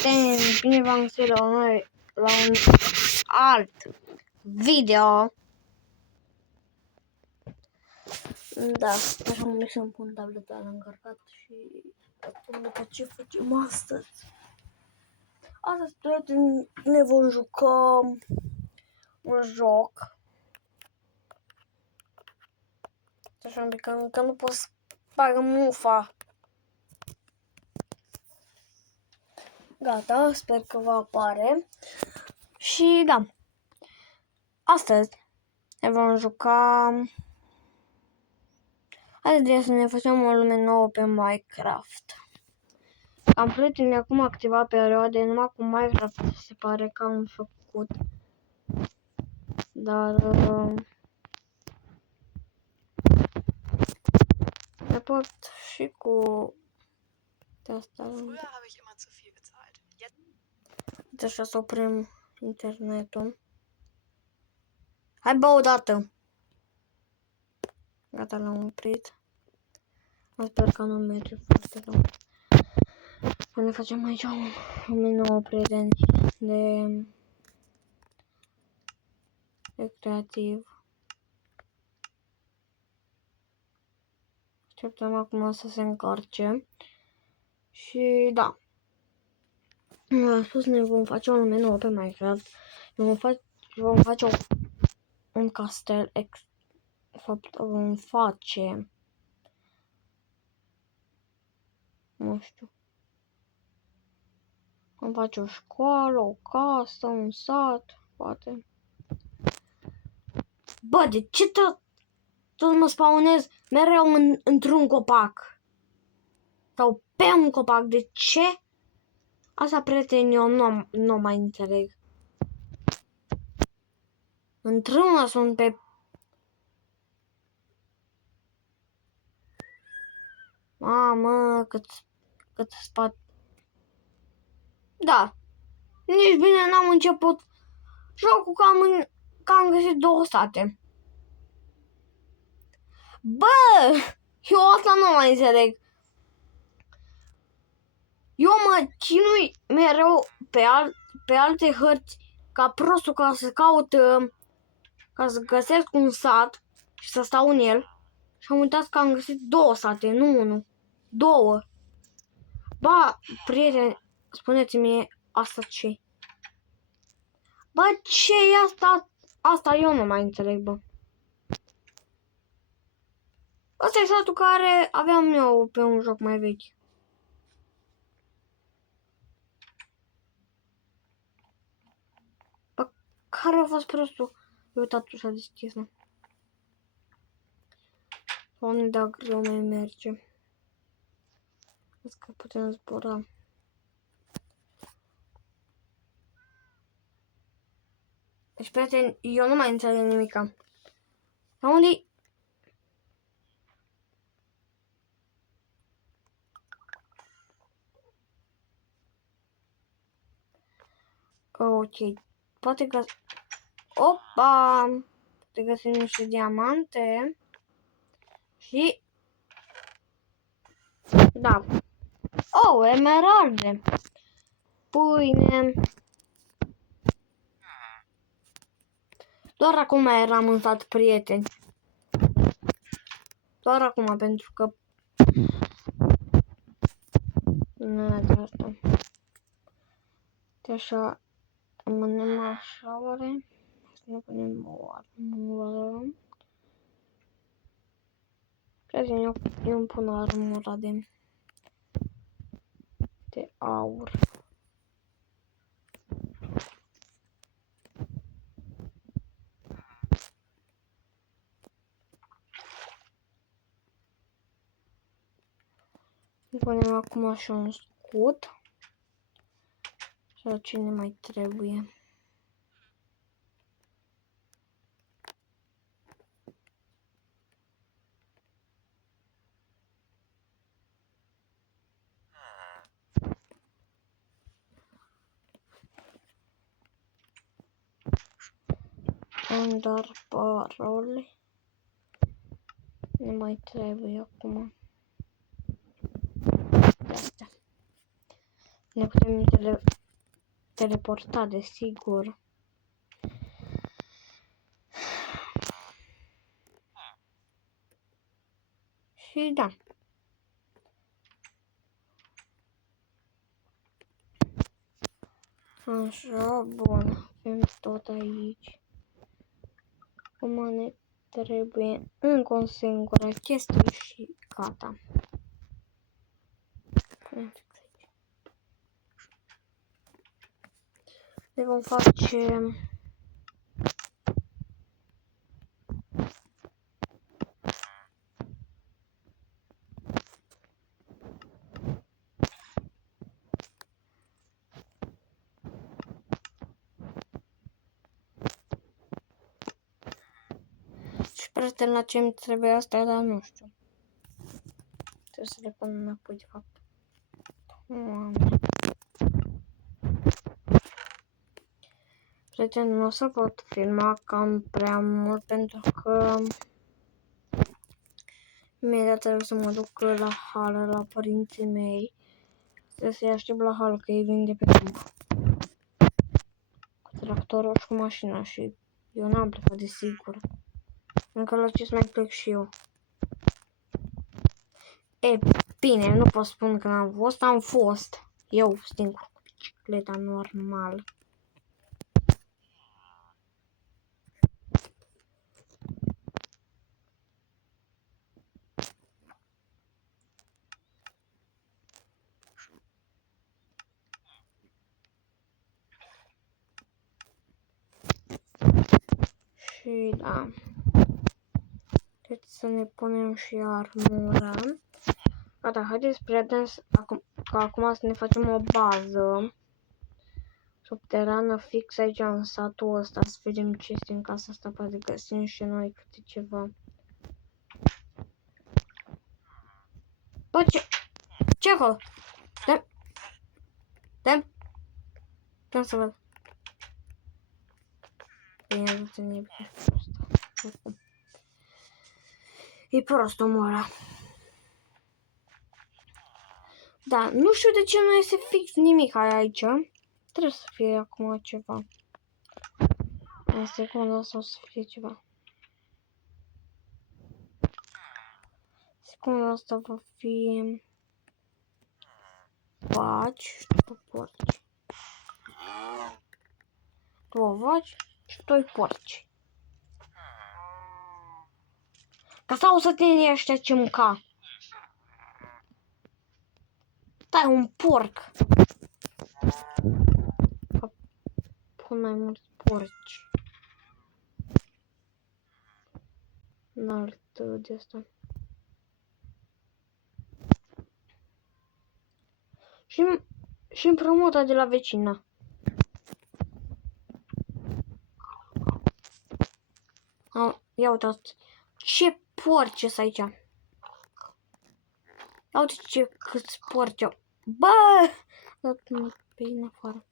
prieteni, bine v-am găsit la un alt video. Da, așa mă să-mi pun tableta la încărcat și acum ce facem astăzi? Astăzi, prieteni, ne vom juca un joc. Așa un pic, că nu pot să bag mufa. Gata, sper că va apare. Și da, astăzi ne vom juca. Haideți să ne facem o lume nouă pe Minecraft. Am prieteni acum activat perioade, numai cu Minecraft se pare că am făcut. Dar ne pot și cu asta. Deci să oprim internetul. Hai bă odată. Gata, l-am oprit. Sper că nu merge foarte rău. Ne facem aici un nou prieten de creativ. Așteptăm acum să se încarce. Și da. Am spus, ne vom face o lume nouă pe Minecraft. Vom face un castel. De fapt, vom face. Nu știu. Vom face o școală, o casă, un sat, poate. Bă, de ce tot mă spawnez mereu într-un copac? Sau pe un copac, de ce? Asta, prieteni, eu nu mai înțeleg. Într-una sunt pe... Mamă, cât spate. Da. Nici bine n-am început jocul că am găsit două state. Bă! Eu asta nu mai înțeleg. Eu mă chinui mereu pe alte hărți ca prostul ca să caut, ca să găsesc un sat și să stau în el. Și am uitat că am găsit două sate, nu unul. Două. Ba, prieteni, spuneți-mi asta ce? Bă, ce e asta? Asta eu nu mai înțeleg, bă. Ăsta e satul care aveam eu pe un joc mai vechi. Bă, care a fost prostul? Eu uitat ușa deschisă. Unde da greu mai merge. Vezi că putem zbura. Deci, prieteni, eu nu mai înțeleg nimica. La unde-i? Ok. Poate că... Opa! Poate găsim niște diamante. Și... Da. Oh, emeralde. Pâine. Doar acum eram în sat, prieteni. Doar acum, pentru că... Nu e de asta. De așa... Rămânem așa, oare? Să ne punem o armură. Cred că eu îmi pun armura de aur. Punem acum și un scut. Sau ce ne mai trebuie? Doar parole. Nu mai trebuie acum. Asta. ne putem teleporta, desigur. Și da. Așa, bun. Avem tot aici. Acum ne trebuie încă o singură chestie și gata. Le vom face... Și prieten, la ce mi trebuie asta, dar nu știu. Trebuie să le pun înapoi, de fapt. Prieten, nu o să pot filma cam prea mult pentru că imediat trebuie să mă duc la hală, la părinții mei. Trebuie să-i aștept la hală, că ei vin de pe drum. Cu tractorul și cu mașina și eu n-am plecat, desigur. Încă la ce să mai plec și eu. E, bine, nu pot spune că n-am fost, am fost. Eu singur cu bicicleta normal. Și da. Deci să ne punem și armura. Gata, haideți, prieteni, acum să ne facem o bază subterană fix aici în satul ăsta, să vedem ce este în casa asta, poate găsim și noi câte ceva. Bă, ce acolo? Dăm? Vreau să văd. Bine, nu țin nimic. E prost omul ăla. Da, nu știu de ce nu este fix nimic aici. Trebuie să fie acum ceva. În secunda asta o să fie ceva. Secunda asta va fi... vaci și după porci. Două vaci și doi porci. Ca sau să tine ăștia ce mânca. Stai, un porc. Pun mai mulți porci. Înalt de asta. Și împrumută de la vecina. Ia uitați. Ce porci sunt aici. Ia uite câți porci au. Bă! Dat-mi pe din afară.